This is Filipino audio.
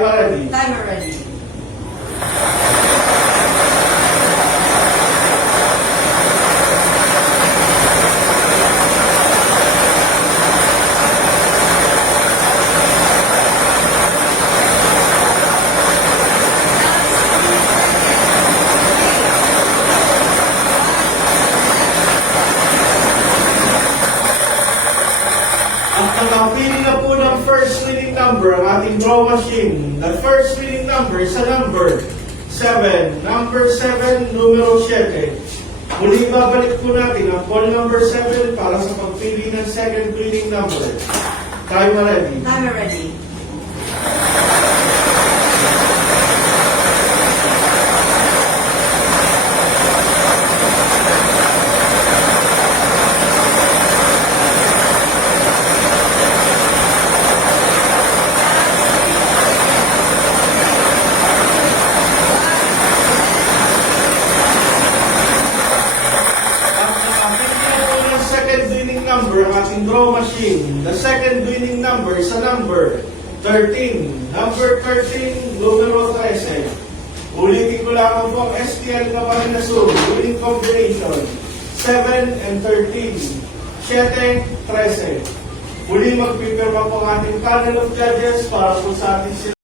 Timer ready. Timer ready. At nakapili na po ng first winning number ang ating draw machine. The first winning number is a number 7. Number 7, numero 7. Muli babalik po natin ang call number 7 para sa pagpili ng second winning number. Timer ready. Timer ready. Number ang ating draw machine. The second winning number is a number 13. Number 13, numero 13. Ulitin ko lang po ang STL na pa rin na winning combination 7 and 13. 7, 13. Muli magpipirma po ang ating panel of judges para po sa ating